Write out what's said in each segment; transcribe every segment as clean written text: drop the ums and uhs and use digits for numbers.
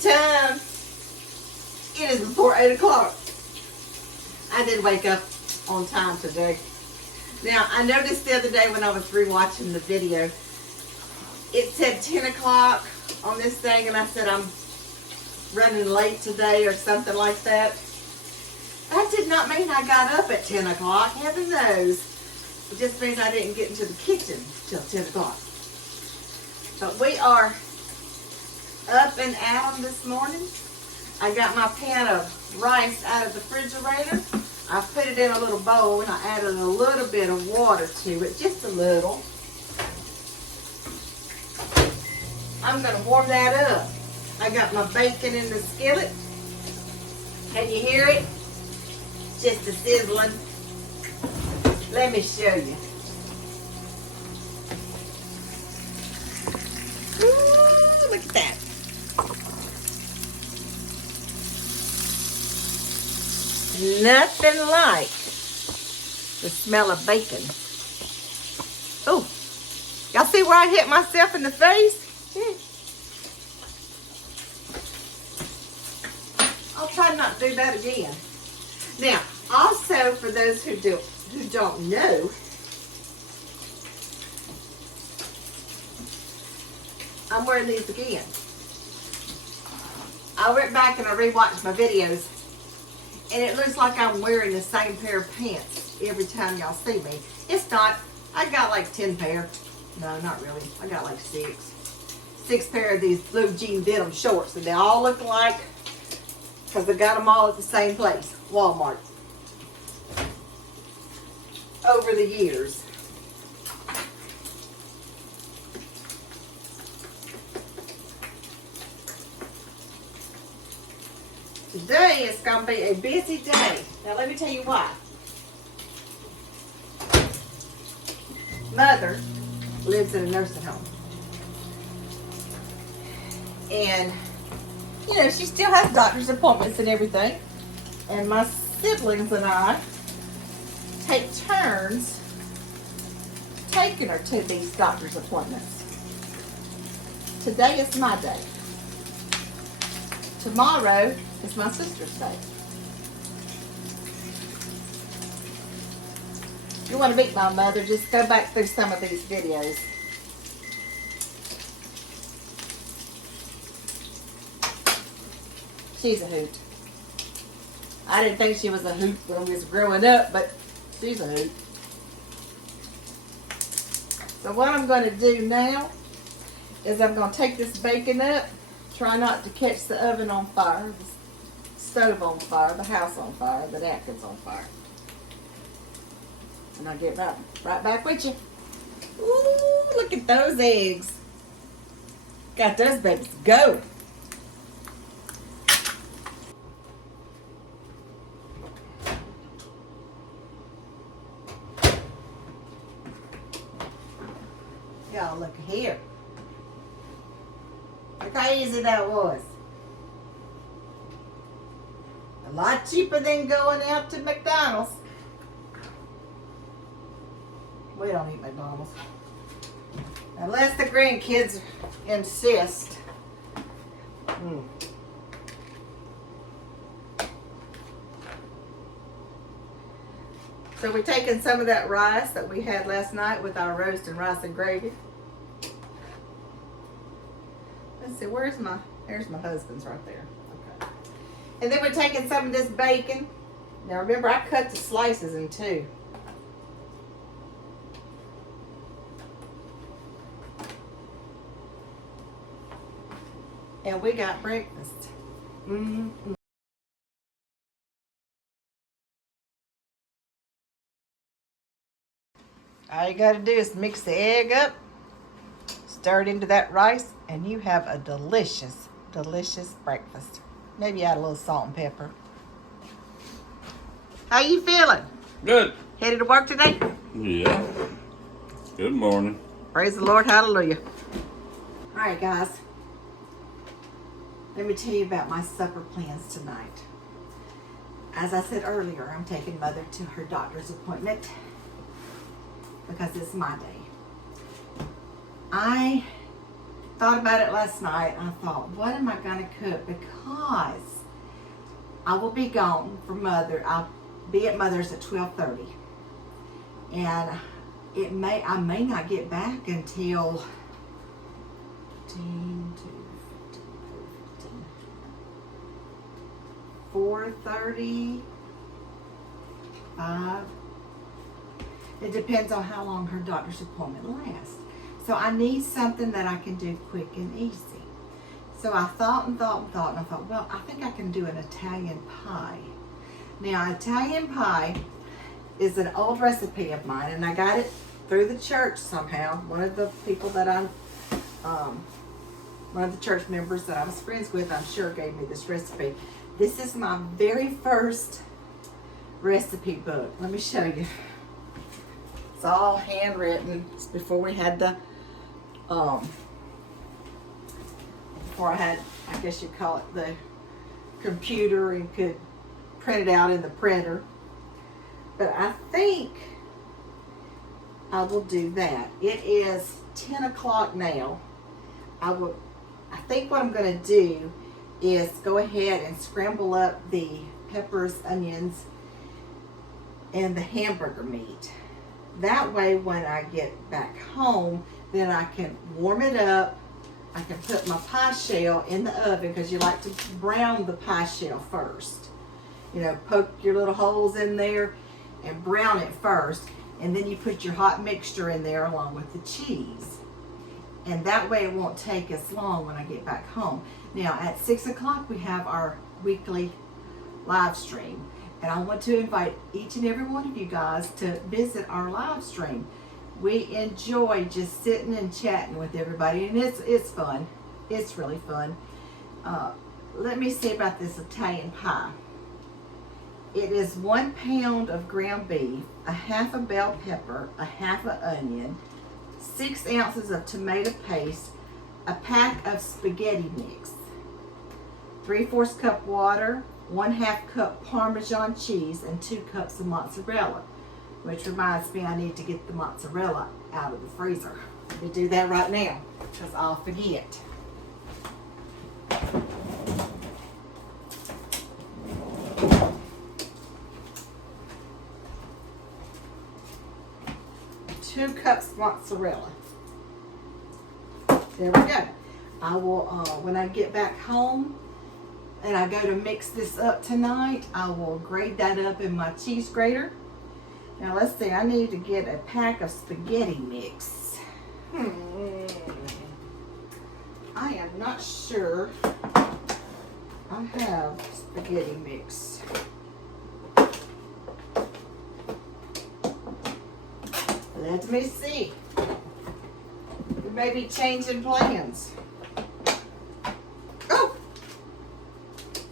time. It is before 8 o'clock. I did wake up on time today. Now, I noticed the other day when I was rewatching the video, it said 10 o'clock on this thing, and I said I'm running late today or something like that. That did not mean I got up at 10 o'clock. Heaven knows. It just means I didn't get into the kitchen till 10 o'clock. But we are up and at 'em this morning. I got my pan of rice out of the refrigerator. I put it in a little bowl and I added a little bit of water to it, just a little. I'm gonna warm that up. I got my bacon in the skillet. Can you hear it? Just a sizzling. Let me show you. Ooh, look at that. Nothing like the smell of bacon. Oh, y'all see where I hit myself in the face? I'll try not to do that again. Now, also for those who don't know, I'm wearing these again. I went back and I rewatched my videos, and it looks like I'm wearing the same pair of pants every time y'all see me. It's not. I got like 10 pair. No, not really. I got like 6. 6 pair of these blue jean denim shorts, and they all look alike because I got them all at the same place, Walmart. Over the years. Today is going to be a busy day. Now let me tell you why. Mother lives in a nursing home. And, you know, she still has doctor's appointments and everything. And my siblings and I take turns taking her to these doctor's appointments. Today is my day. Tomorrow is my sister's day. If you want to meet my mother, just go back through some of these videos. She's a hoot. I didn't think she was a hoot when we was growing up, but she's a hoot. So what I'm going to do now is I'm going to take this bacon up. Try not to catch the oven on fire, the stove on fire, the house on fire, the napkins on fire. And I'll get right back with you. Ooh, look at those eggs. Got those babies going. Y'all look here. Look how easy that was. A lot cheaper than going out to McDonald's. We don't eat McDonald's. Unless the grandkids insist. So we're taking some of that rice that we had last night with our roast and rice and gravy. Let's see, there's my husband's right there. Okay. And then we're taking some of this bacon. Now remember, I cut the slices in 2. And we got breakfast. All you got to do is mix the egg up, stir it into that rice, and you have a delicious, delicious breakfast. Maybe add a little salt and pepper. How you feeling? Good. Headed to work today? Yeah. Good morning. Praise the Lord. Hallelujah. All right, guys. Let me tell you about my supper plans tonight. As I said earlier, I'm taking Mother to her doctor's appointment because it's my day. I thought about it last night. I thought, what am I going to cook? Because I will be gone for Mother. I'll be at Mother's at 12:30. And I may not get back until 4:30, 5. It depends on how long her doctor's appointment lasts. So I need something that I can do quick and easy. So I thought and thought and thought, and I thought, well, I think I can do an Italian pie. Now, Italian pie is an old recipe of mine, and I got it through the church somehow. One of the people that one of the church members that I was friends with, I'm sure, gave me this recipe. This is my very first recipe book. Let me show you. It's all handwritten. It's before we had the, before I had, I guess you'd call it the computer and could print it out in the printer. But I think I will do that. It is 10 o'clock now. I think what I'm going to do is go ahead and scramble up the peppers, onions, and the hamburger meat. That way when I get back home, then I can warm it up. I can put my pie shell in the oven, because you like to brown the pie shell first. You know, poke your little holes in there and brown it first. And then you put your hot mixture in there along with the cheese. And that way it won't take as long when I get back home. Now at 6 o'clock we have our weekly live stream. And I want to invite each and every one of you guys to visit our live stream. We enjoy just sitting and chatting with everybody, and it's fun. It's really fun. Let me see about this Italian pie. It is 1 pound of ground beef, a half a bell pepper, a half an onion, 6 ounces of tomato paste, a pack of spaghetti mix, 3/4 cup water, 1/2 cup Parmesan cheese, and 2 cups of mozzarella. Which reminds me, I need to get the mozzarella out of the freezer. Let me do that right now, because I'll forget. Two cups mozzarella. There we go. I will, when I get back home and I go to mix this up tonight, I will grate that up in my cheese grater. Now let's see, I need to get a pack of spaghetti mix. I am not sure I have spaghetti mix. Let me see. We may be changing plans. Oh!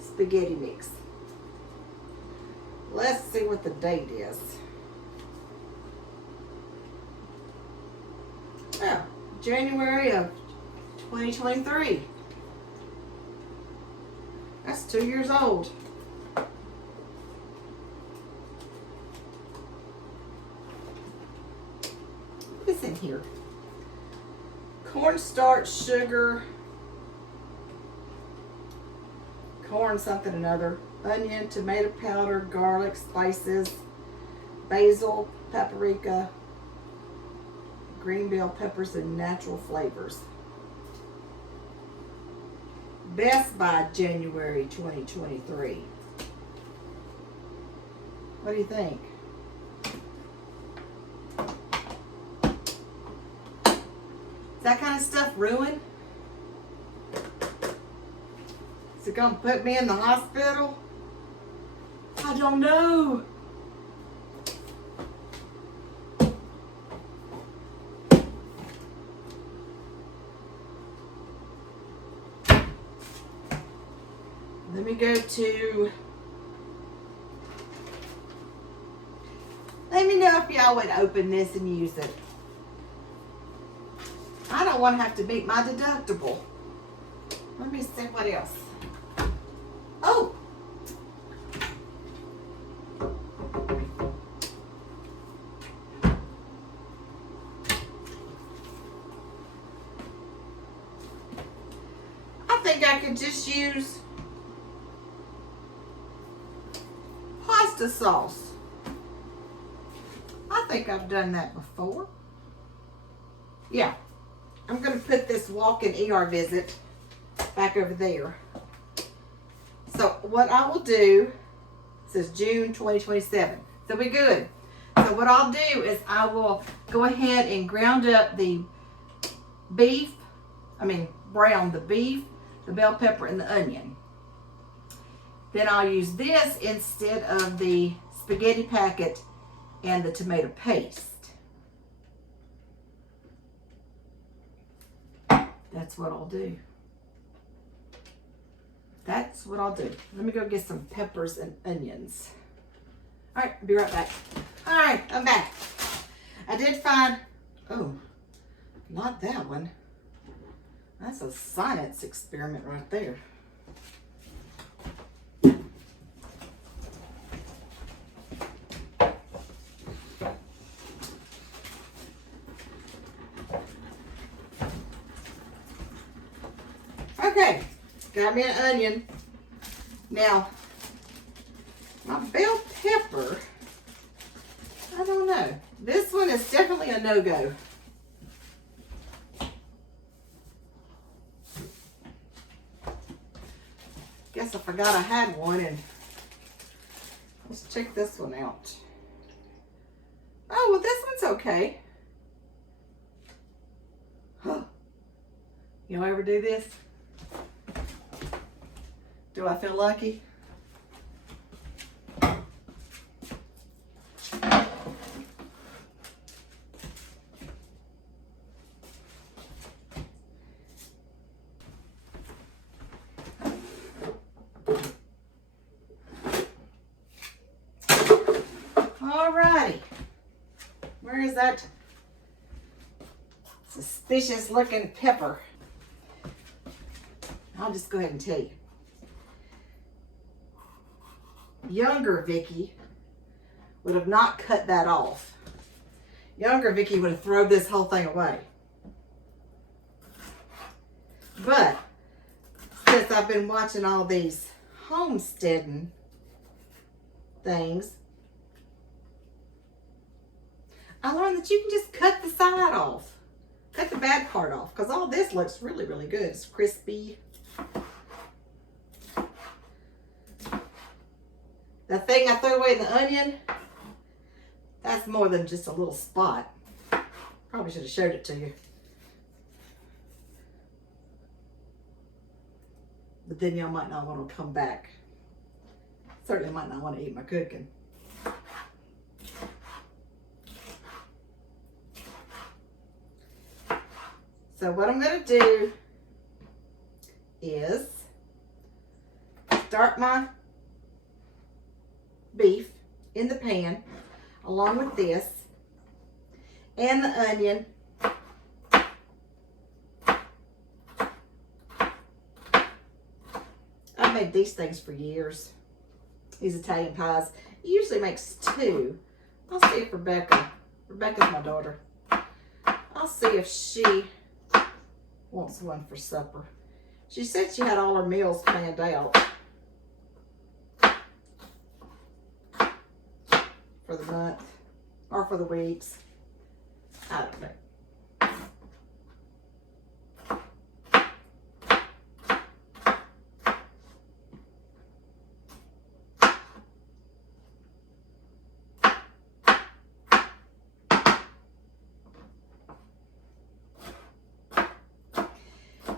Spaghetti mix. Let's see what the date is. Oh, January of 2023. That's 2 years old. What's in here? Cornstarch, sugar, corn something another, onion, tomato powder, garlic, spices, basil, paprika, green bell peppers, and natural flavors. Best by January 2023. What do you think? Is that kind of stuff ruined? Is it gonna put me in the hospital? I don't know. Let me go to, let me know if y'all would open this and use it. I don't want to have to meet my deductible. Let me see what else. Oh! think I could just use pasta sauce. I think I've done that before. Yeah. I'm going to put this walk-in ER visit back over there. So what I will do, it says June 2027. So we're good. So what I'll do is I will go ahead and ground up the beef. Brown the beef, the bell pepper, and the onion. Then I'll use this instead of the spaghetti packet and the tomato paste. That's what I'll do. That's what I'll do. Let me go get some peppers and onions. All right, be right back. All right, I'm back. I did find, oh, not that one. That's a science experiment right there. Okay, got me an onion. Now, my bell pepper, I don't know. This one is definitely a no-go. Guess I forgot I had one, and let's check this one out. Oh, well, this one's okay. Huh. Y'all ever do this? Do I feel lucky? Alrighty. Where is that suspicious looking pepper? I'll just go ahead and tell you. Younger Vicky would have not cut that off. Younger Vicky would have thrown this whole thing away. But since I've been watching all these homesteading things, I learned that you can just cut the side off. Cut the bad part off, because all this looks really, really good. It's crispy. The thing I threw away in the onion, that's more than just a little spot. Probably should have showed it to you. But then y'all might not want to come back. Certainly might not want to eat my cooking. So what I'm going to do is start my beef in the pan along with this and the onion. I've made these things for years, these Italian pies. It usually makes two. I'll see if Rebecca's my daughter. I'll see if she wants one for supper. She said she had all her meals planned out for the month or for the weeks. I don't know.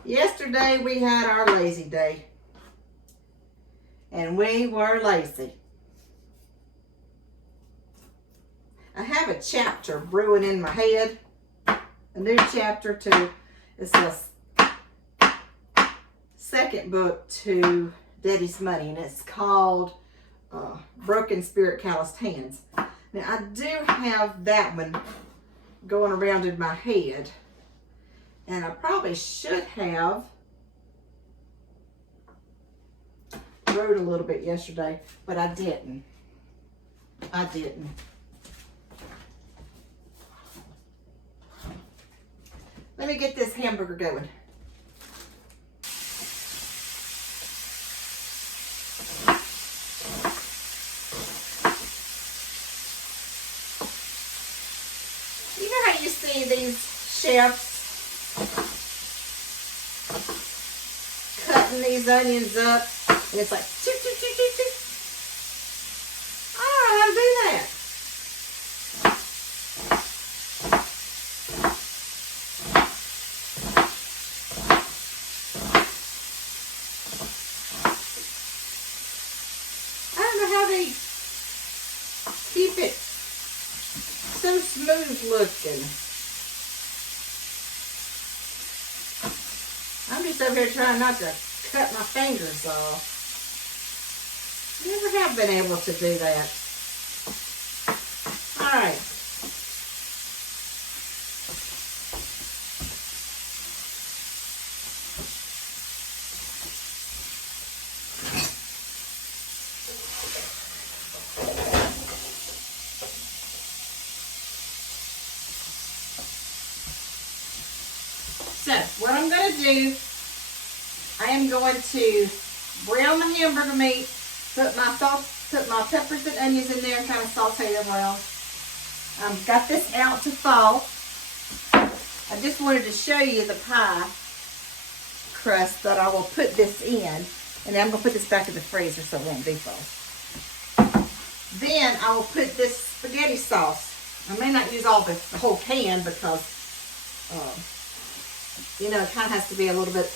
Yesterday we had our lazy day, and we were lazy. I have a chapter brewing in my head, a new chapter to, it's the second book to Daddy's Money, and it's called Broken Spirit, Calloused Hands. Now I do have that one going around in my head. And I probably should have wrote a little bit yesterday, but I didn't. Let me get this hamburger going. see these chefs cutting these onions up, and it's like, choo, choo, choo, choo, choo. I don't know how to do that. I don't know how they keep it so smooth looking. I'm just over here trying not to cut my fingers off. Never have been able to do that. All right. So, what I'm going to do, I am going to brown the hamburger meat, put my peppers and onions in there and kind of saute them well. Got this out to thaw. I just wanted to show you the pie crust that I will put this in. And then I'm going to put this back in the freezer so it won't defrost. Then I will put this spaghetti sauce. I may not use all the whole can because, you know, it kind of has to be a little bit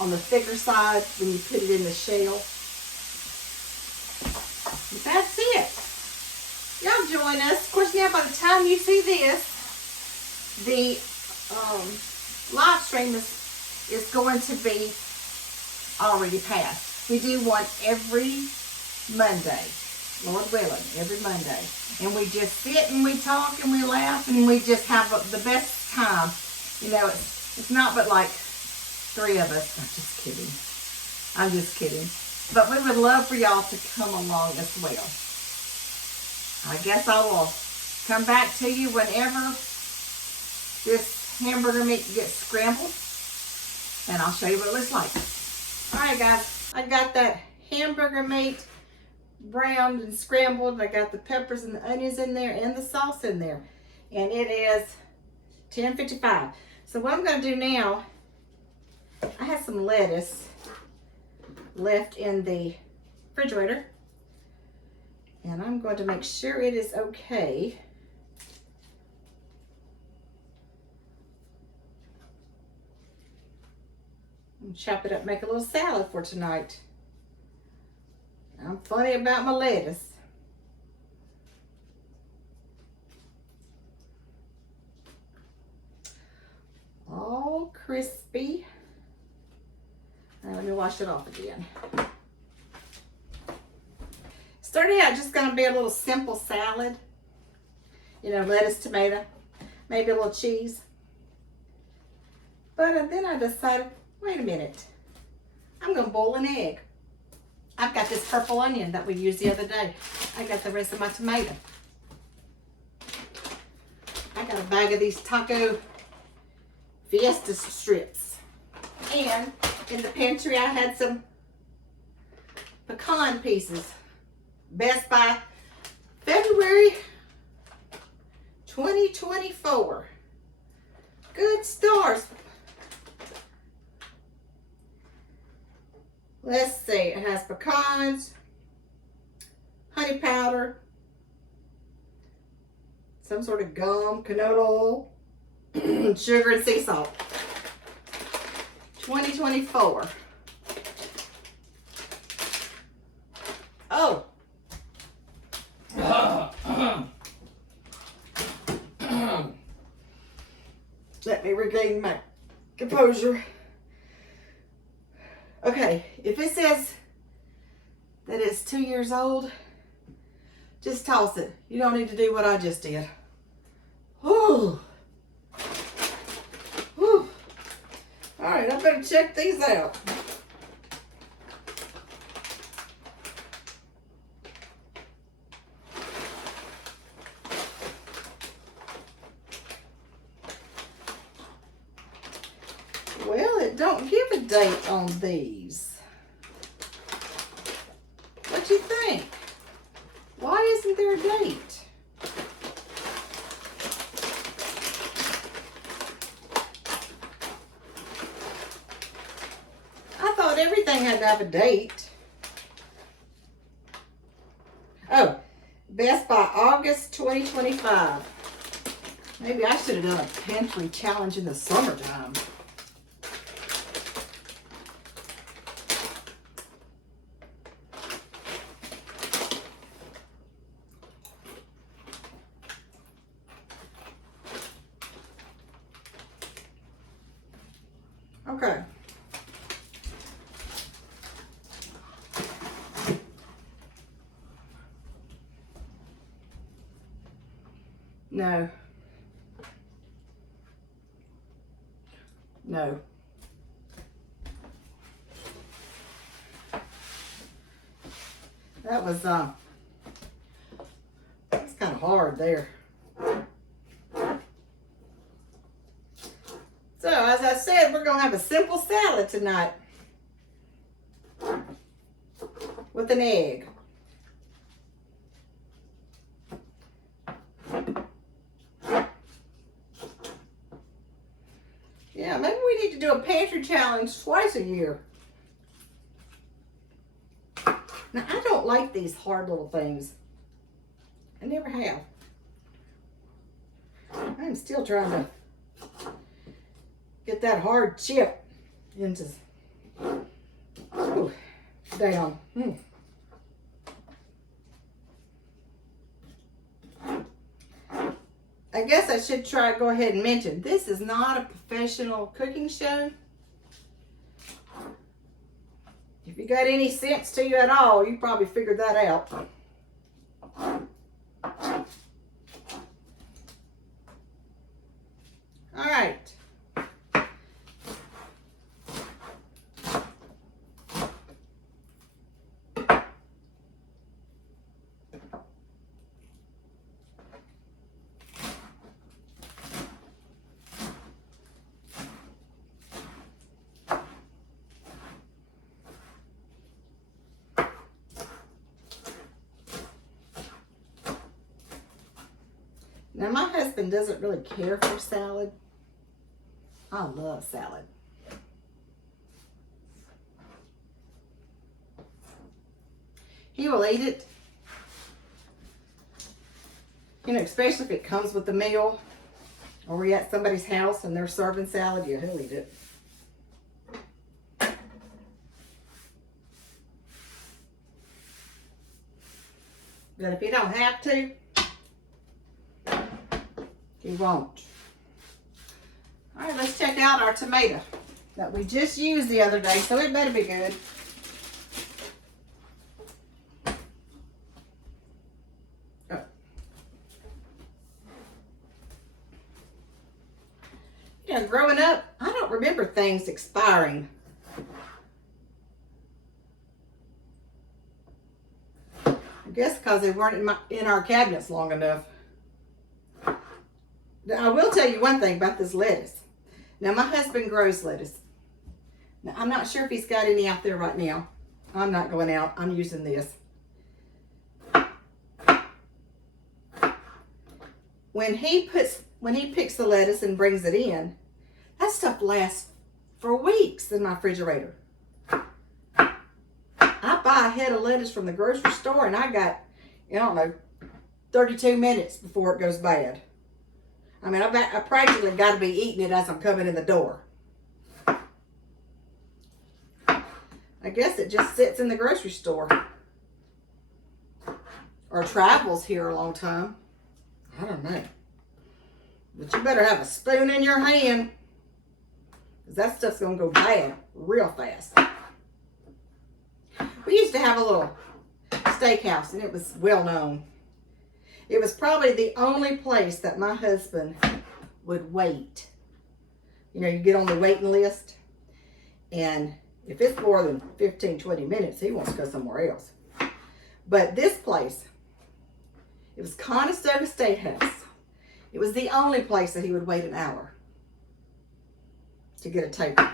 on the thicker side when you put it in the shell. But that's it. Y'all join us. Of course, now by the time you see this, the live stream is going to be already passed. We do one every Monday, Lord willing, every Monday. And we just sit and we talk and we laugh and we just have the best time. You know, it's not but like 3 of us. I'm just kidding. I'm just kidding. But we would love for y'all to come along as well. I guess I will come back to you whenever this hamburger meat gets scrambled. And I'll show you what it looks like. Alright guys, I got that hamburger meat browned and scrambled. I got the peppers and the onions in there and the sauce in there. And it is 10:55. So what I'm going to do now, I have some lettuce left in the refrigerator. And I'm going to make sure it is okay. I'm gonna chop it up, make a little salad for tonight. I'm funny about my lettuce. All crispy. Now let me wash it off again. Starting out just gonna be a little simple salad. You know, lettuce, tomato, maybe a little cheese. But then I decided, wait a minute, I'm gonna boil an egg. I've got this purple onion that we used the other day. I got the rest of my tomato. I got a bag of these taco fiesta strips. And in the pantry I had some pecan pieces. Best by February 2024. Good stars. Let's see, it has pecans, honey powder, some sort of gum, canola oil, sugar and sea salt. 2024. Oh. Let me regain my composure. Okay, if it says that it's 2 years old, just toss it. You don't need to do what I just did. Whew. Whew. All right, I better check these out. Well, it don't give a date on these. What you think? Why isn't there a date? everything had to have a date. Oh, best by August 2025. Maybe I should have done a pantry challenge in the summertime. Okay. No. No. That was that's kind of hard there. So, as I said, we're going to have a simple salad tonight with an egg. Yeah, maybe we need to do a pantry challenge twice a year. Now, I don't like these hard little things. I never have. I'm still trying to get that hard chip into down. I guess I should go ahead and mention, this is not a professional cooking show. If you got any sense to you at all, you probably figured that out. All right. Now, my husband doesn't really care for salad. I love salad. He will eat it. You know, especially if it comes with the meal or we're at somebody's house and they're serving salad, yeah, he'll eat it. But if you don't have to, he won't. All right, let's check out our tomato that we just used the other day, so it better be good. Oh. You know, growing up, I don't remember things expiring. I guess because they weren't in our cabinets long enough. I will tell you one thing about this lettuce. Now, my husband grows lettuce. Now, I'm not sure if he's got any out there right now. I'm not going out. I'm using this. When he picks the lettuce and brings it in, that stuff lasts for weeks in my refrigerator. I buy a head of lettuce from the grocery store and I got, I don't know, 32 minutes before it goes bad. I mean, I practically got to be eating it as I'm coming in the door. I guess it just sits in the grocery store. Or travels here a long time. I don't know. But you better have a spoon in your hand. Because that stuff's going to go bad real fast. We used to have a little steakhouse and it was well known. It was probably the only place that my husband would wait. You know, you get on the waiting list, and if it's more than 15, 20 minutes, he wants to go somewhere else. But this place, it was Conestoga Steakhouse. It was the only place that he would wait an hour to get a table.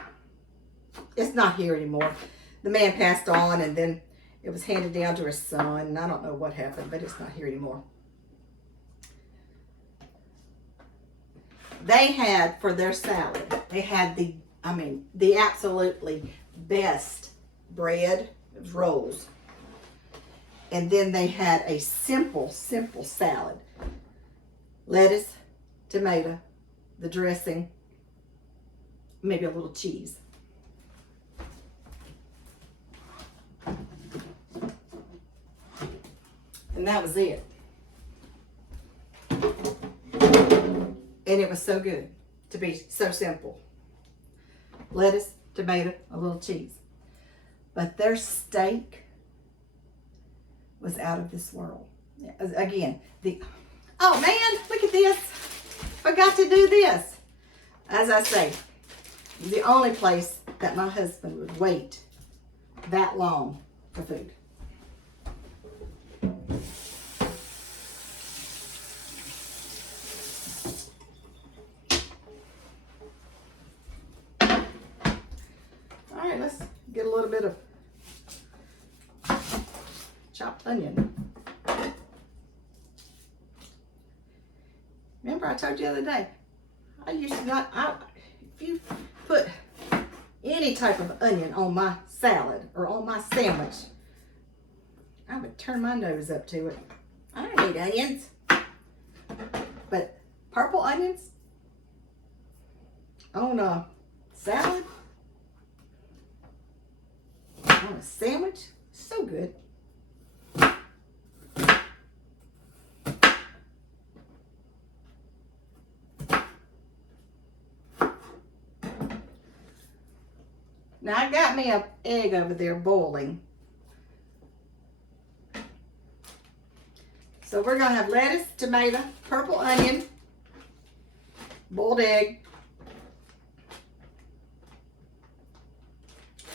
It's not here anymore. The man passed on, and then it was handed down to his son, and I don't know what happened, but it's not here anymore. They had, for their salad, they had the absolutely best bread, it was rolls. And then they had a simple salad. Lettuce, tomato, the dressing, maybe a little cheese. And that was it. And it was so good to be so simple. Lettuce, tomato, a little cheese. But their steak was out of this world. Again, oh man, look at this. Forgot to do this. As I say, the only place that my husband would wait that long for food. All right, let's get a little bit of chopped onion. Remember I told you the other day, I used to not, if you put any type of onion on my salad or on my sandwich, I would turn my nose up to it. I don't need onions. But purple onions on a salad, on a sandwich, so good. Now I got me an egg over there boiling. So we're gonna have lettuce, tomato, purple onion, boiled egg,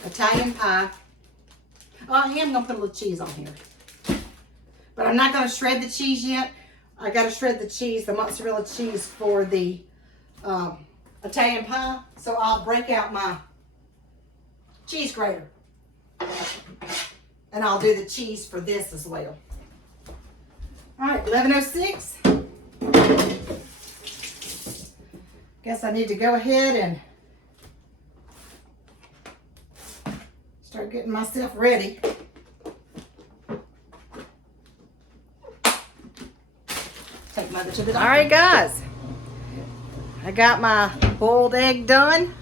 Italian pie. Oh, I am gonna put a little cheese on here. But I'm not gonna shred the cheese yet. I gotta shred the cheese, the mozzarella cheese for the Italian pie. So I'll break out my cheese grater. And I'll do the cheese for this as well. All right, 11:06. Guess I need to go ahead and start getting myself ready. Take Mother to the doctor. All right, guys. I got my boiled egg done.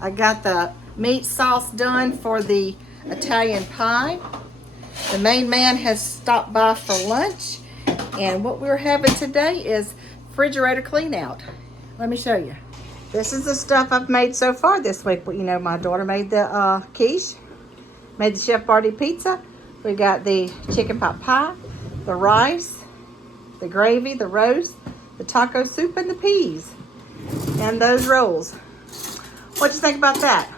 I got the meat sauce done for the Italian pie. The main man has stopped by for lunch, and what we're having today is refrigerator clean out. Let me show you. This is the stuff I've made so far this week. But you know, my daughter made the quiche, made the Chef Boyardee pizza. We got the chicken pot pie, the rice, the gravy, the roast, the taco soup, and the peas, and those rolls. What you think about that?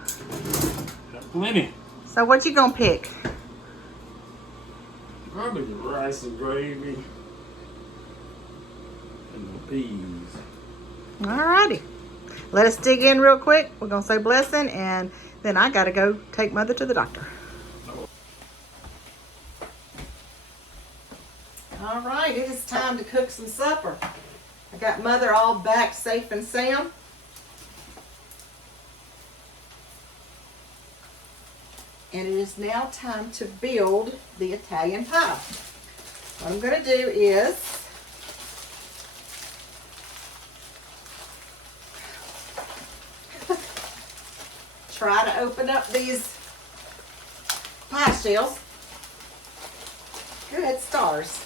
Plenty. So what you gonna pick? Probably the rice and gravy and the peas. Alrighty. Let us dig in real quick. We're gonna say blessing, and then I gotta go take Mother to the doctor. All right, it is time to cook some supper. I got Mother all back safe and sound. And it is now time to build the Italian pie. What I'm going to do is try to open up these pie shells. Good stars.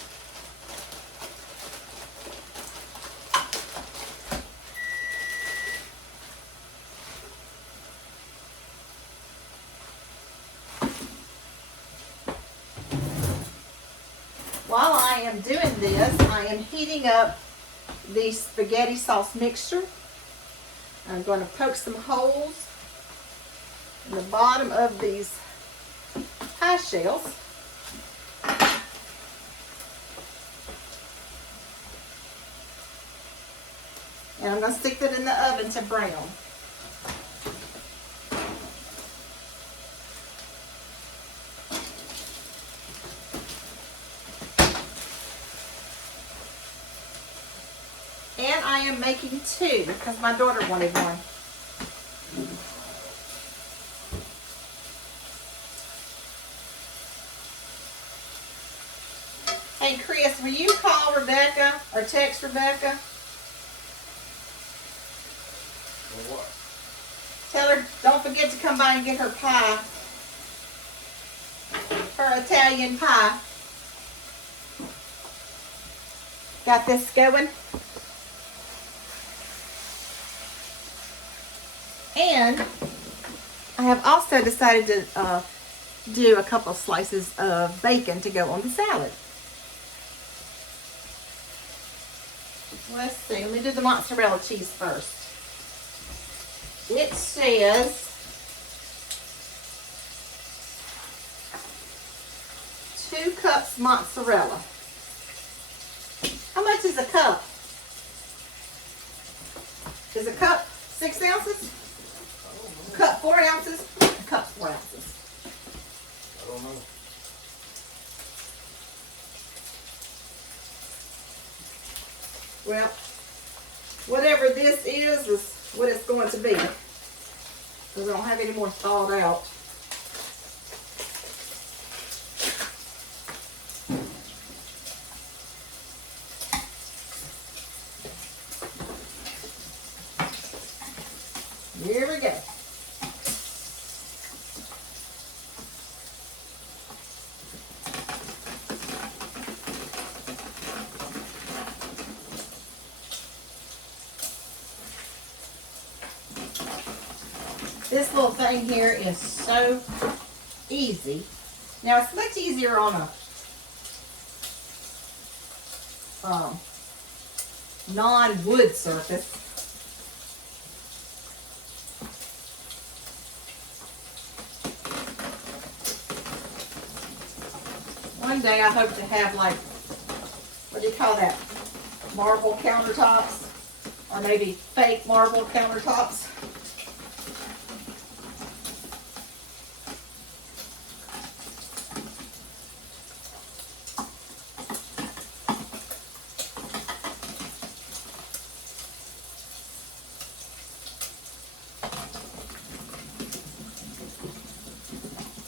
While I am doing this, I am heating up the spaghetti sauce mixture. I'm going to poke some holes in the bottom of these pie shells. And I'm going to stick that in the oven to brown. And I am making two because my daughter wanted one. Hey, Chris, will you call Rebecca or text Rebecca? For what? Tell her, don't forget to come by and get her pie. Her Italian pie. Got this going. And I have also decided to do a couple slices of bacon to go on the salad. Let's see, let me do the mozzarella cheese first. It says 2 cups mozzarella. How much is a cup? Is a cup 6 ounces? Cup 4 ounces? A cup 4 ounces. I don't know. Well, whatever this is what it's going to be. Because I don't have any more thawed out. Here we go. This little thing here is so easy. Now it's much easier on a non-wood surface. One day I hope to have, like, what do you call that? Marble countertops, or maybe fake marble countertops.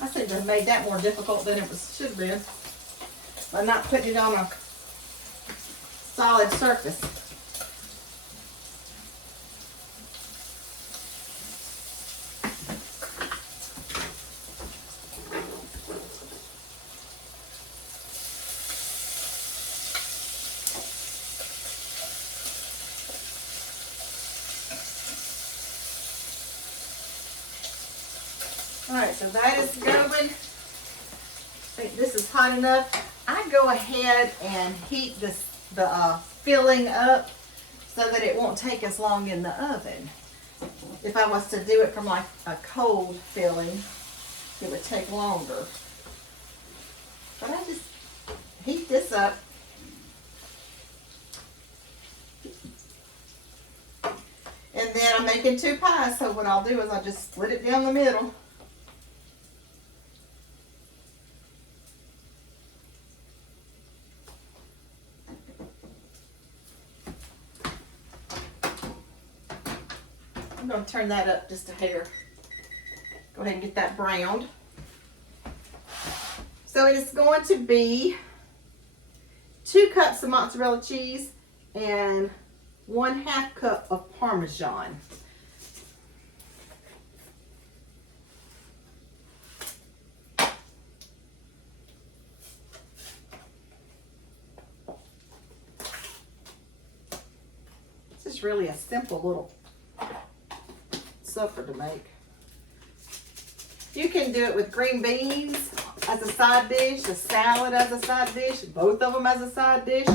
I seem to have made that more difficult than it should have been by not putting it on a solid surface. Alright, so that is going. I think this is hot enough. I go ahead and heat the filling up so that it won't take as long in the oven. If I was to do it from like a cold filling, it would take longer. But I just heat this up. And then I'm making 2 pies, so what I'll do is I'll just split it down the middle. I'm going to turn that up just a hair. Go ahead and get that browned. So it is going to be 2 cups of mozzarella cheese and 1/2 cup of Parmesan. This is really a simple little supper to make. You can do it with green beans as a side dish, a salad as a side dish, both of them as a side dish.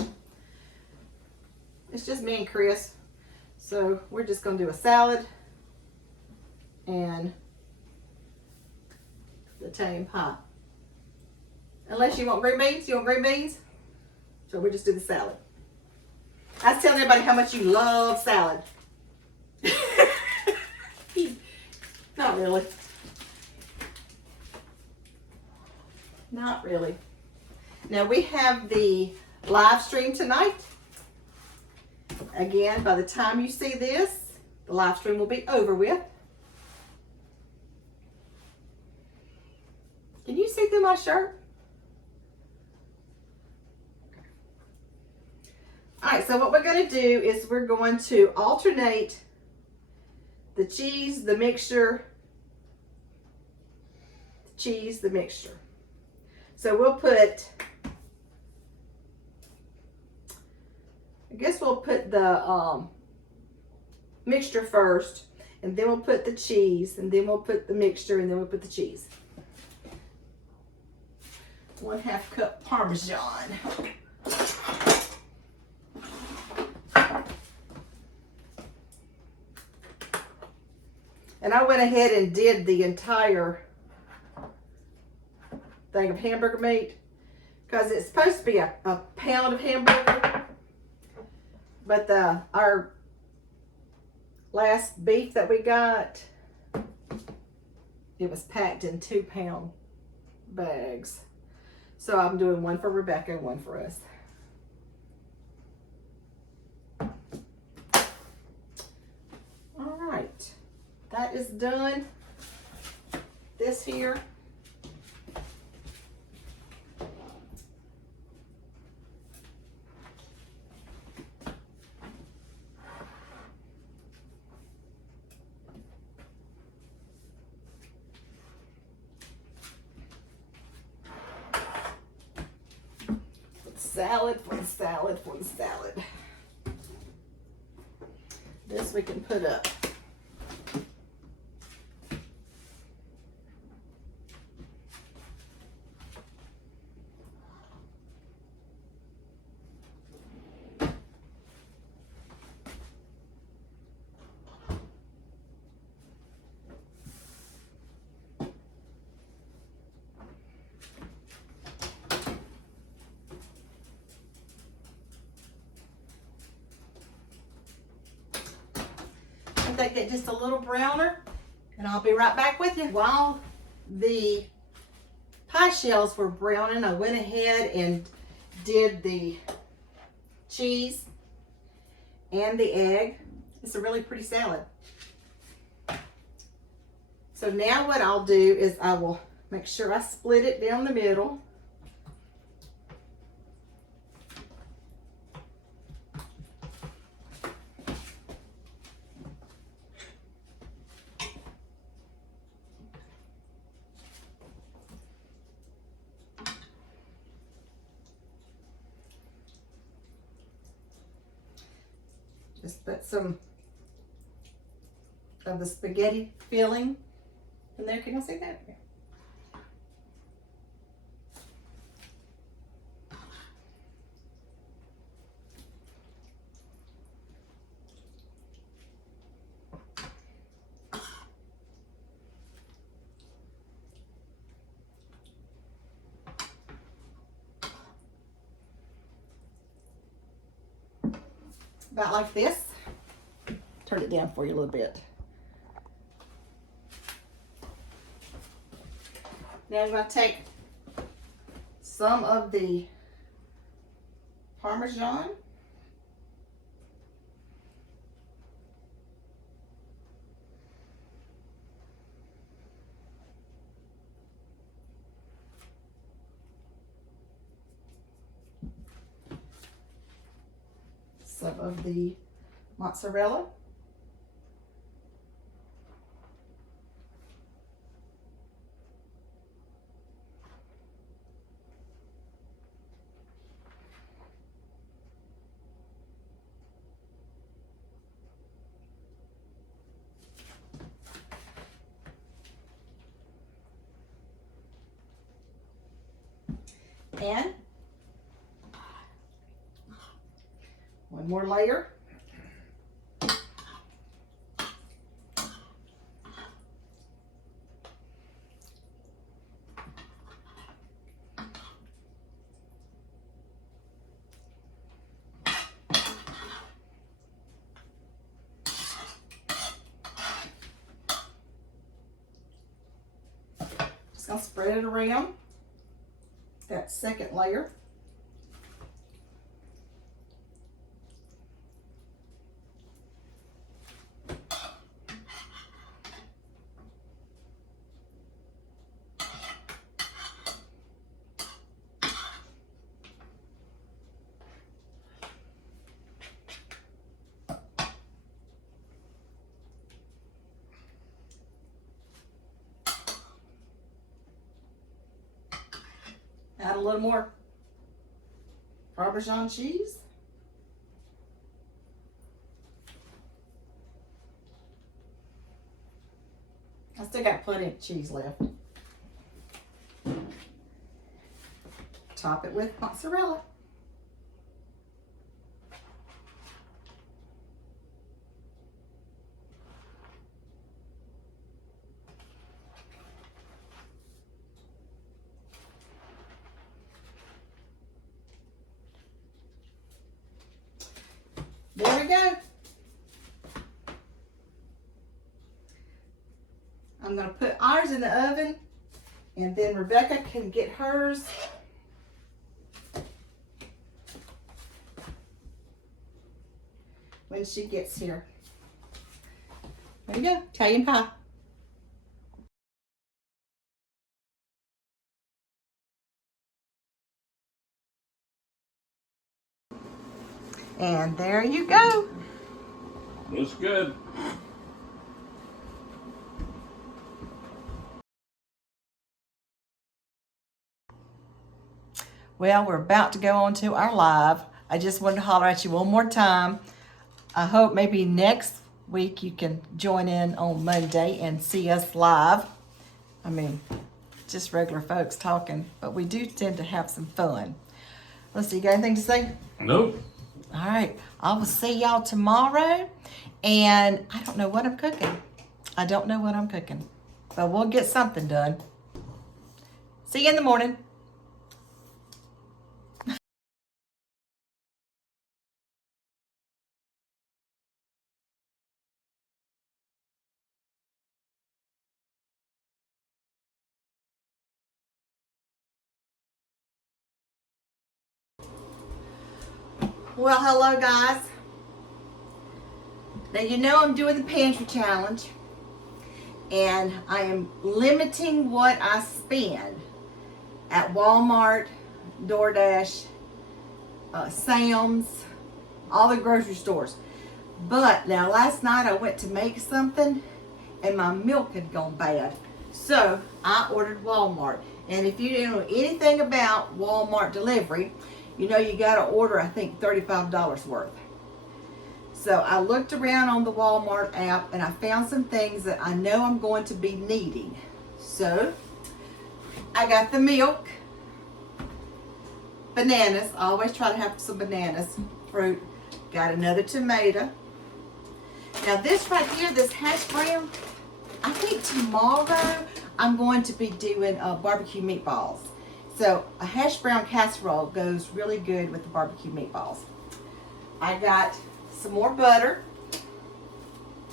It's just me and Chris, so we're just going to do a salad and the Italian pie. Unless you want green beans, so we just do the salad. I was telling everybody how much you love salad. Not really. Not really. Now we have the live stream tonight. Again, by the time you see this, the live stream will be over with. Can you see through my shirt? Okay. All right, so what we're going to do is we're going to alternate the cheese, the mixture, cheese, the mixture. So we'll put, I guess we'll put the mixture first, and then we'll put the cheese, and then we'll put the mixture, and then we'll put the cheese. 1/2 cup Parmesan. And I went ahead and did the entire thing of hamburger meat because it's supposed to be a pound of hamburger, but our last beef that we got, it was packed in 2-pound bags. So I'm doing one for Rebecca and one for us. All right, that is done. This here. Salad for the salad for the salad. This we can put up. They get just a little browner, and I'll be right back with you. While the pie shells were browning, I went ahead and did the cheese and the egg. It's a really pretty salad. So now what I'll do is I will make sure I split it down the middle. Just put some of the spaghetti filling in there. Can you see that? About like this. Turn it down for you a little bit. Now I'm going to take some of the Parmesan. Some of the mozzarella. And one more layer. Just gonna spread it around that second layer. Add a little more Parmesan cheese. I still got plenty of cheese left. Top it with mozzarella. There we go. I'm going to put ours in the oven, and then Rebecca can get hers. When she gets here. There you go, Italian pie. And there you go. Looks good. Well, we're about to go on to our live. I just wanted to holler at you one more time. I hope maybe next week you can join in on Monday and see us live. I mean, just regular folks talking, but we do tend to have some fun. Let's see, you got anything to say? Nope. All right, I will see y'all tomorrow, and I don't know what I'm cooking. I don't know what I'm cooking, but we'll get something done. See you in the morning. Well, hello guys. Now you know I'm doing the pantry challenge, and I am limiting what I spend at Walmart, DoorDash, Sam's, all the grocery stores. But now last night I went to make something and my milk had gone bad. So I ordered Walmart. And if you didn't know anything about Walmart delivery, you know you gotta order, I think, $35 worth. So I looked around on the Walmart app and I found some things that I know I'm going to be needing. So I got the milk, bananas. I always try to have some bananas, fruit. Got another tomato. Now this right here, this hash brown, I think tomorrow I'm going to be doing barbecue meatballs. So a hash brown casserole goes really good with the barbecue meatballs. I got some more butter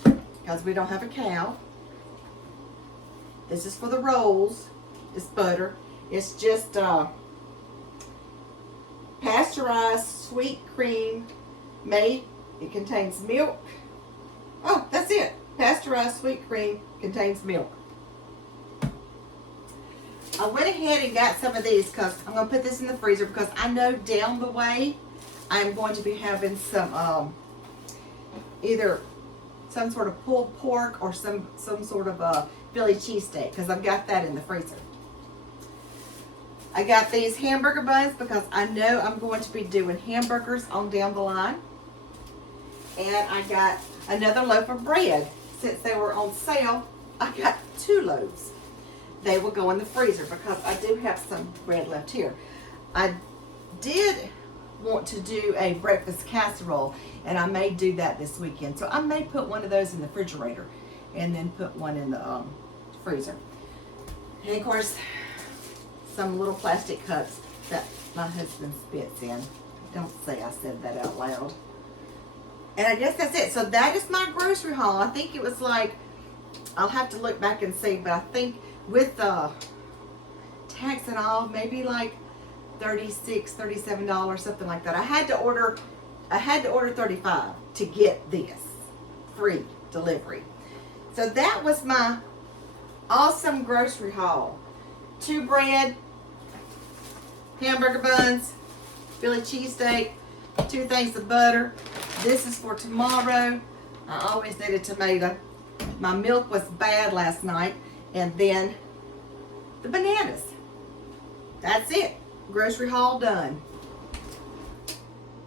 because we don't have a cow. This is for the rolls. It's butter. It's just pasteurized sweet cream made. It contains milk. Oh, that's it. Pasteurized sweet cream contains milk. I went ahead and got some of these because I'm going to put this in the freezer because I know down the way I'm going to be having some either some sort of pulled pork or some sort of Philly cheesesteak because I've got that in the freezer. I got these hamburger buns because I know I'm going to be doing hamburgers on down the line. And I got another loaf of bread. Since they were on sale, I got 2 loaves. They will go in the freezer because I do have some bread left here. I did want to do a breakfast casserole, and I may do that this weekend. So I may put one of those in the refrigerator and then put one in the freezer. And of course, some little plastic cups that my husband spits in. Don't say I said that out loud. And I guess that's it. So that is my grocery haul. I think it was like, I'll have to look back and see, but I think with tax and all, maybe like $36, $37, something like that. I had to order 35 to get this free delivery. So that was my awesome grocery haul. 2 bread, hamburger buns, Philly cheesesteak, 2 things of butter. This is for tomorrow. I always need a tomato. My milk was bad last night. And then the bananas. That's it. grocery haul done.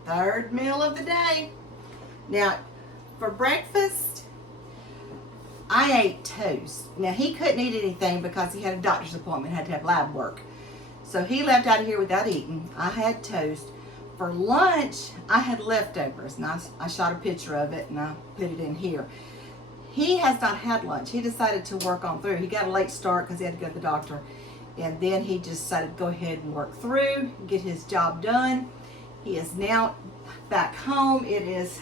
Third meal of the day. Now, for breakfast, I ate toast. Now, he couldn't eat anything because he had a doctor's appointment, had to have lab work. So he left out of here without eating. I had toast. For lunch, I had leftovers, and I shot a picture of it, and I put it in here. He has not had lunch. He decided to work on through. He got a late start because he had to go to the doctor. And then he just decided to go ahead and work through, get his job done. He is now back home. It is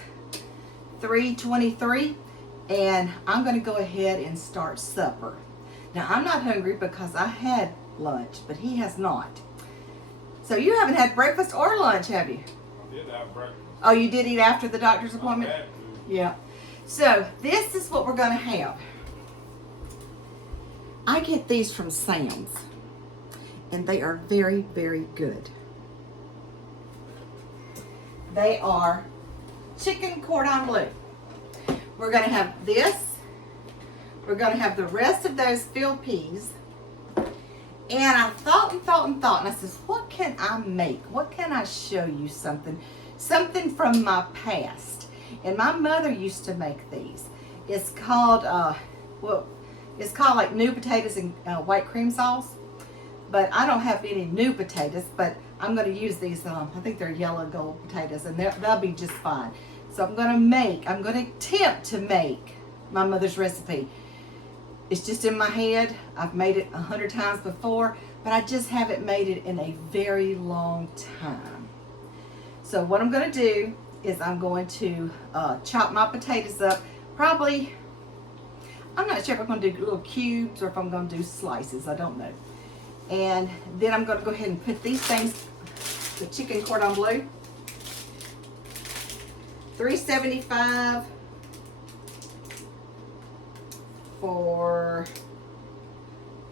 3:23, and I'm going to go ahead and start supper. Now, I'm not hungry because I had lunch, but he has not. So you haven't had breakfast or lunch, have you? I did have breakfast. Oh, you did eat after the doctor's appointment? I had to. Yeah. So this is what we're going to have. I get these from Sam's, and they are very, very good. They are chicken cordon bleu. We're going to have this. We're going to have the rest of those field peas. And I thought, and I says, what can I make? What can I show you something? Something from my past. And my mother used to make these. It's called, it's called like new potatoes and white cream sauce. But I don't have any new potatoes, but I'm going to use these, I think they're yellow gold potatoes, and they'll be just fine. So I'm going to attempt to make my mother's recipe. It's just in my head. I've made it 100 times before, but I just haven't made it in a very long time. So what I'm going to do is I'm going to chop my potatoes up. Probably, I'm not sure if I'm going to do little cubes or if I'm going to do slices. I don't know. And then I'm going to go ahead and put these things, the chicken cordon bleu, $3.75 for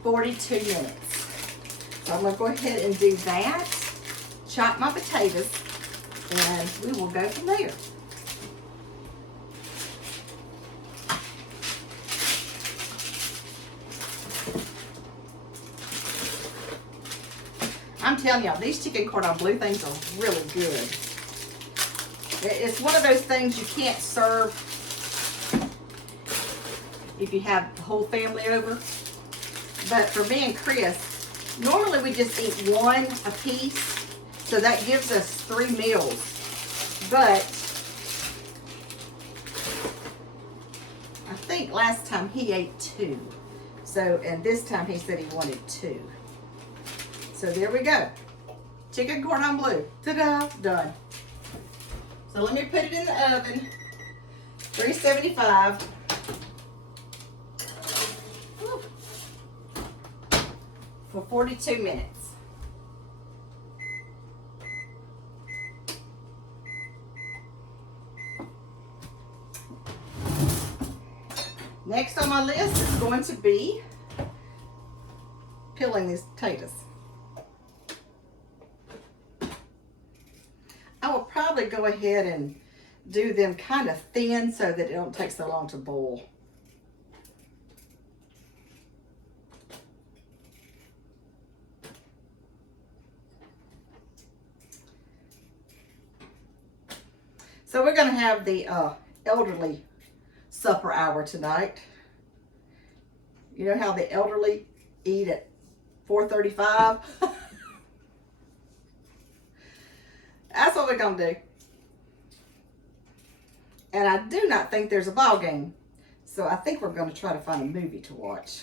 42 minutes. So I'm going to go ahead and do that, chop my potatoes, and we will go from there. I'm telling y'all, these chicken cordon bleu things are really good. It's one of those things you can't serve if you have the whole family over. But for me and Chris, normally we just eat one a piece, so that gives us 3 meals. But I think last time he ate 2. So, and this time he said he wanted 2. So there we go. Chicken cordon bleu. Ta-da! Done. So let me put it in the oven. 375. For 42 minutes. Next on my list is going to be peeling these potatoes. I will probably go ahead and do them kind of thin so that it don't take so long to boil. So we're going to have the elderly supper hour tonight. You know how the elderly eat at 4:35? That's what we're going to do. And I do not think there's a ball game. So I think we're going to try to find a movie to watch.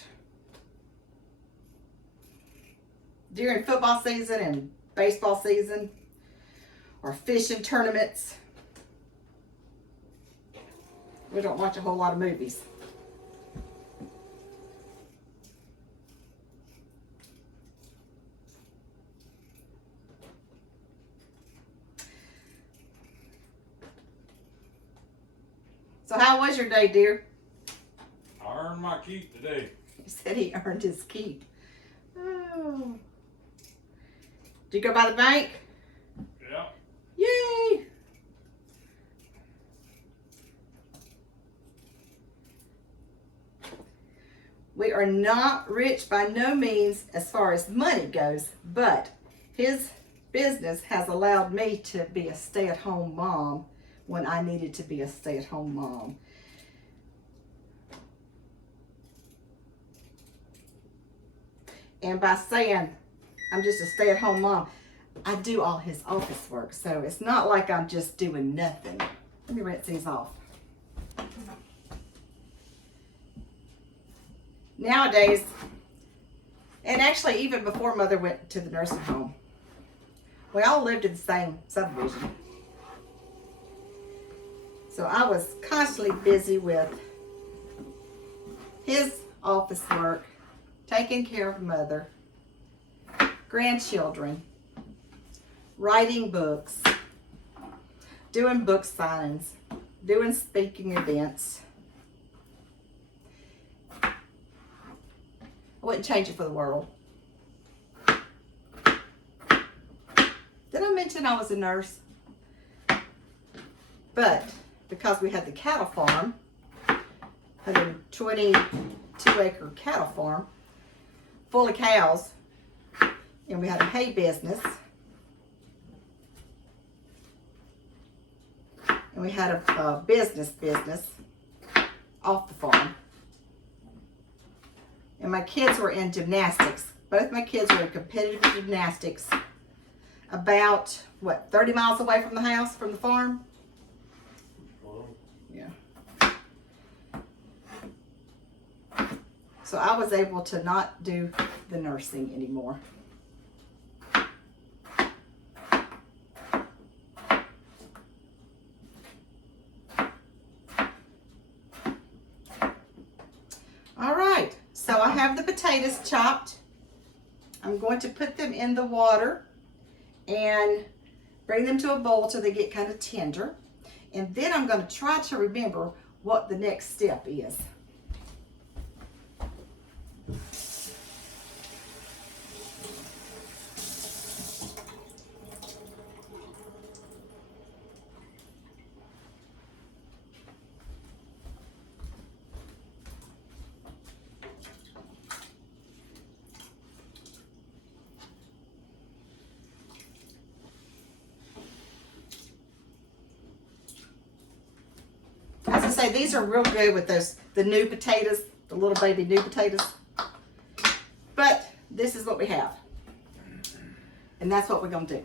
During football season and baseball season, or fishing tournaments, we don't watch a whole lot of movies. So how was your day, dear? I earned my keep today. He said he earned his keep. Oh. Did you go by the bank? Yeah. Yay! We are not rich by no means as far as money goes, but his business has allowed me to be a stay-at-home mom when I needed to be a stay-at-home mom. And by saying I'm just a stay-at-home mom, I do all his office work. So it's not like I'm just doing nothing. Let me rinse these off. Nowadays, and actually even before Mother went to the nursing home, we all lived in the same subdivision. So I was constantly busy with his office work, taking care of Mother, grandchildren, writing books, doing book signings, doing speaking events. I wouldn't change it for the world. Did I mention I was a nurse? But because we had the cattle farm, 122-acre cattle farm, full of cows, and we had a hay business, and we had a business off the farm. And my kids were in gymnastics. Both my kids were in competitive gymnastics about, 30 miles away from the house, from the farm? Yeah. So I was able to not do the nursing anymore. All right, so I have the potatoes chopped. I'm going to put them in the water and bring them to a boil till they get kind of tender. And then I'm going to try to remember what the next step is. As I say, these are real good with the new potatoes, the little baby new potatoes. But this is what we have. And that's what we're going to do.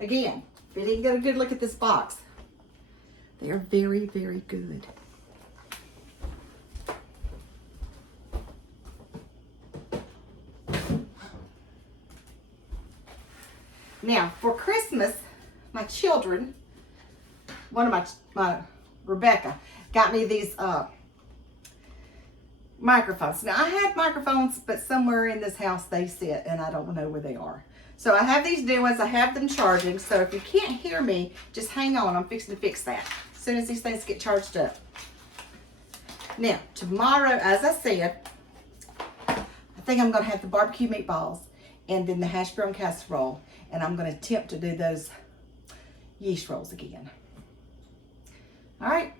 Again, if you didn't get a good look at this box, they are very, very good. Now, for Christmas, my children, one of my Rebecca, got me these microphones. Now, I had microphones, but somewhere in this house they sit, and I don't know where they are. So I have these new ones. I have them charging. So if you can't hear me, just hang on. I'm fixing to fix that as soon as these things get charged up. Now, tomorrow, as I said, I think I'm going to have the barbecue meatballs and then the hash brown casserole. And I'm going to attempt to do those yeast rolls again. All right,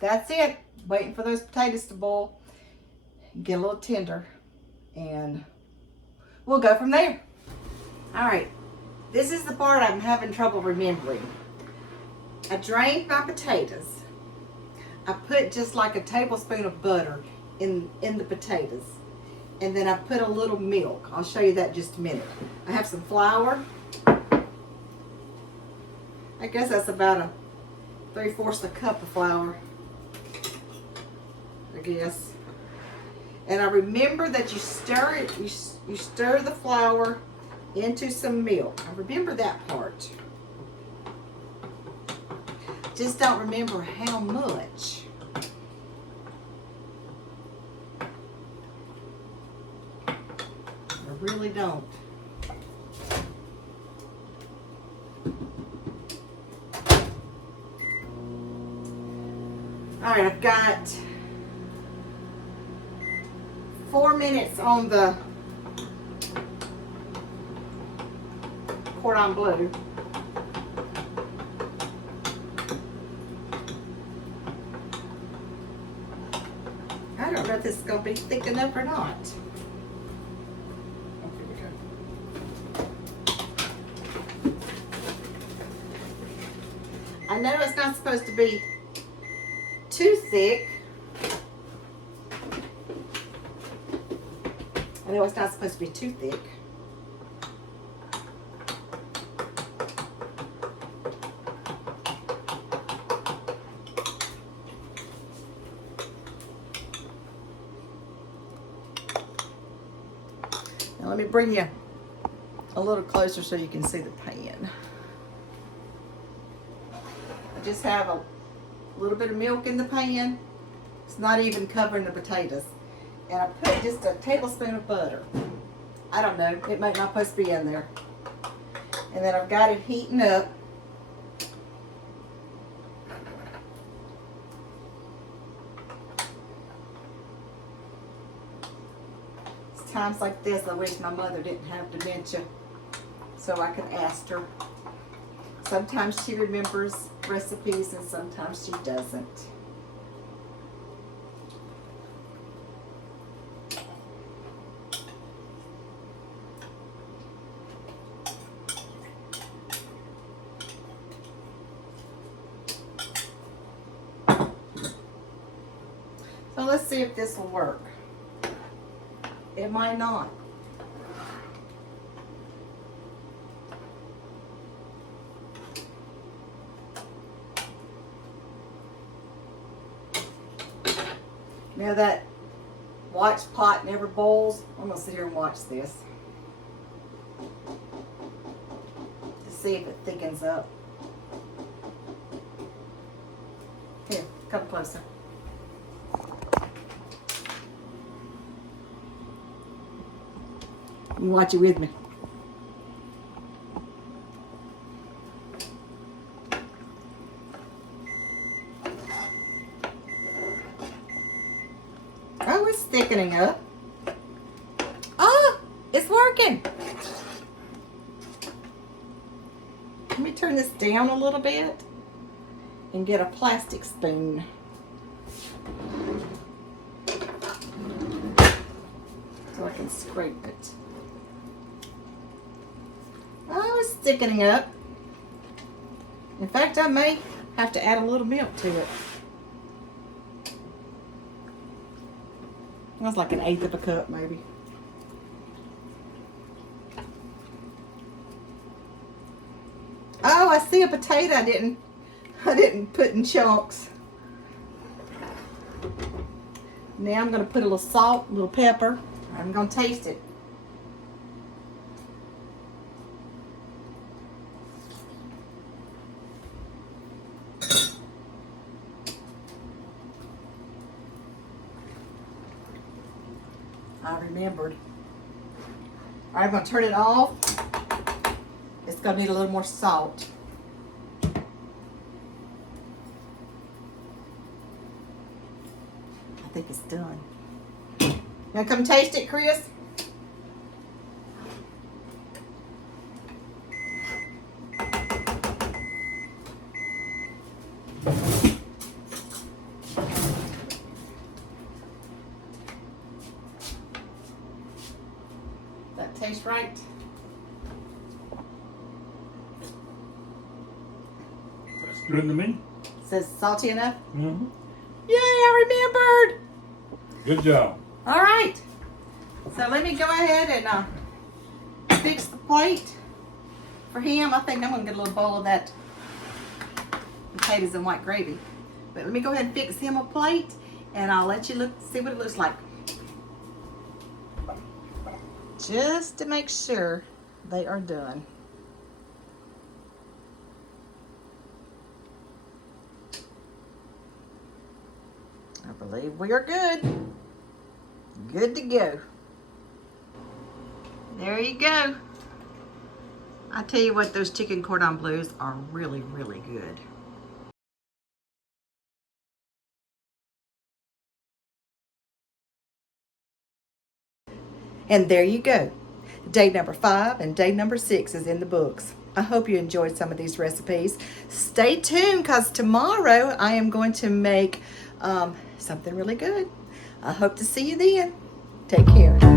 that's it. Waiting for those potatoes to boil, get a little tender, and we'll go from there. All right, this is the part I'm having trouble remembering. I drained my potatoes. I put just like a tablespoon of butter in the potatoes. And then I put a little milk. I'll show you that in just a minute. I have some flour. I guess that's about a 3/4 cup of flour, I guess. And I remember that you stir it, you stir the flour into some milk. I remember that part. Just don't remember how much. I really don't. All right, I've got 4 minutes on the cordon bleu. I don't know if this is going to be thick enough or not. Okay, we go. I know it's not supposed to be too thick. I know it's not supposed to be too thick. Now let me bring you a little closer so you can see the pan. I just have a little bit of milk in the pan. It's not even covering the potatoes. And I put just a tablespoon of butter. I don't know, it might not supposed to be in there. And then I've got it heating up. It's times like this I wish my mother didn't have dementia, so I could ask her. Sometimes she remembers recipes and sometimes she doesn't. So let's see if this will work. It might not. Now that watch pot never boils, I'm gonna sit here and watch this to see if it thickens up. Here, come closer. You watch it with me. Oh, it's thickening up. Oh, it's working. Let me turn this down a little bit and get a plastic spoon. So I can scrape it. Oh, it's thickening up. In fact, I may have to add a little milk to it. That's like 1/8 of a cup, maybe. Oh, I see a potato I didn't put in chunks. Now I'm gonna put a little salt, a little pepper. I'm gonna taste it. I remembered. All right, I'm gonna turn it off. It's gonna need a little more salt. I think it's done. Now come taste it, Chris. That tastes right. That's good to me. Says salty enough. Mm-hmm. Yay, I remembered. Good job. All right. So let me go ahead and fix the plate for him. I think I'm gonna get a little bowl of that potatoes and white gravy. But let me go ahead and fix him a plate, and I'll let you see what it looks like. Just to make sure they are done. I believe we are good. Good to go. There you go. I tell you what, those chicken cordon bleus are really, really good. And there you go. Day number 5 and day number 6 is in the books. I hope you enjoyed some of these recipes. Stay tuned, because tomorrow I am going to make something really good. I hope to see you then. Take care.